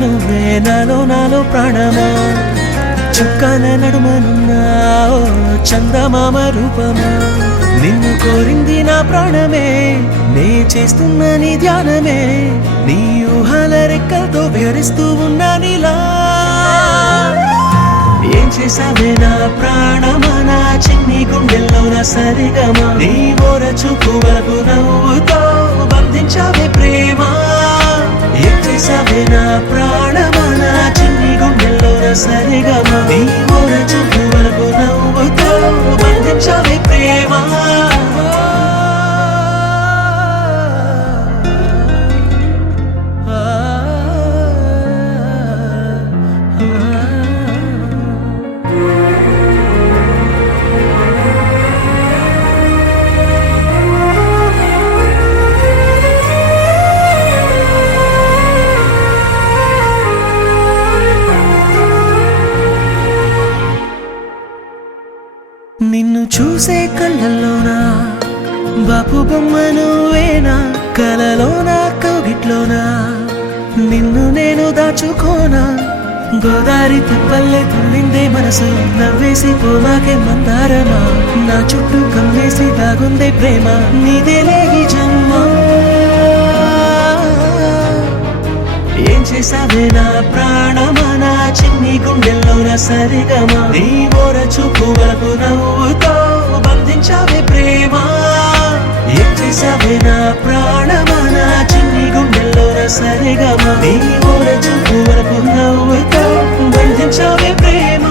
నువ్వే నాలో నాలో ప్రాణమా చుక్కన నడుమనున్నా చందమామ రూపమా నిన్ను కోరింది నా ప్రాణమే నే చేస్తున్న నీ ధ్యానమే నీ ఊహల రెక్కలతో విహరిస్తూ ఉన్నా నీలా ఏం చేసావే నా ప్రాణమా నా చిన్ని గుండెల్లో నా సరిగమా నీ ఓర చూపు వరకు నవ్వుతో బంధించావే ప్రేమ ఏం చేసావే నా ప్రాణమా నా చిన్ని గుండెల్లో నా సరిగమా నీ ఓర చూపు వరకు నవ్వుతో బంధించావే ప్రేమ నిన్ను చూసే కళ్ళల్లోనా బాపు బొమ్మ నువ్వేనా కలలోనా కౌగిట్లోనా నిన్ను నేను దాచుకోనా గోదారి తిప్పల్లే తుల్లిందే మనసు నవ్వేసి పోవాకే మందారమా నా చుట్టూ కమ్మేసి దాగుందే ప్రేమ నీదేలే ఈ జన్మ ఏం చేసావే నా ప్రాణమా నా చిన్ని గుండెల్లో నా సరిగమా నీ ఓర చూపు వరకు నవ్వుతో బంధించావే ప్రేమ ఏం చేసావే నా ప్రాణమా నా చిన్ని గుండెల్లో నా సరిగమా నీ ఓర చూపు వరకు నవ్వుతో బంధించావే ప్రేమ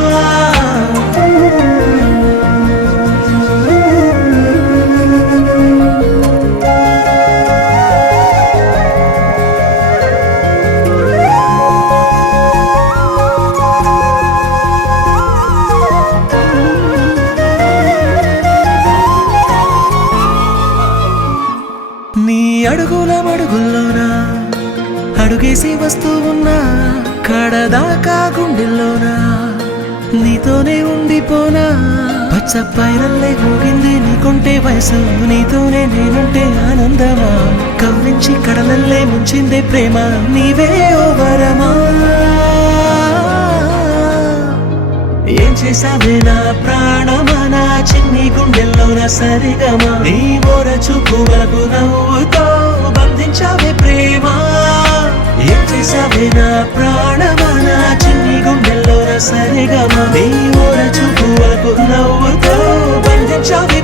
అడుగుల మడుగుల్లోనా అడుగేసి వస్తూ ఉన్నా కడదాకా గుండెల్లోనా నీతోనే ఉండిపోనా పచ్చ పైరల్లే ఊగింది నీకుంటే వయసు నీతోనే నేనుంటే ఆనందమా కవ్వించి కడలల్లే ముంచిందే ప్రేమ నీవే ఓ వరమా ఏం చేసావే నా ప్రాణమా నా చిన్ని గుండెల్లో నా సరిగమా నీ ఓర చూపు వరకు నవ్వుతో బంధించావే ప్రేమ ఏం చేసావే నా ప్రాణమా నా చిన్ని గుండెల్లో నా సరిగమా నీ ఓర చూపు వరకు నవ్వుతో బంధించావే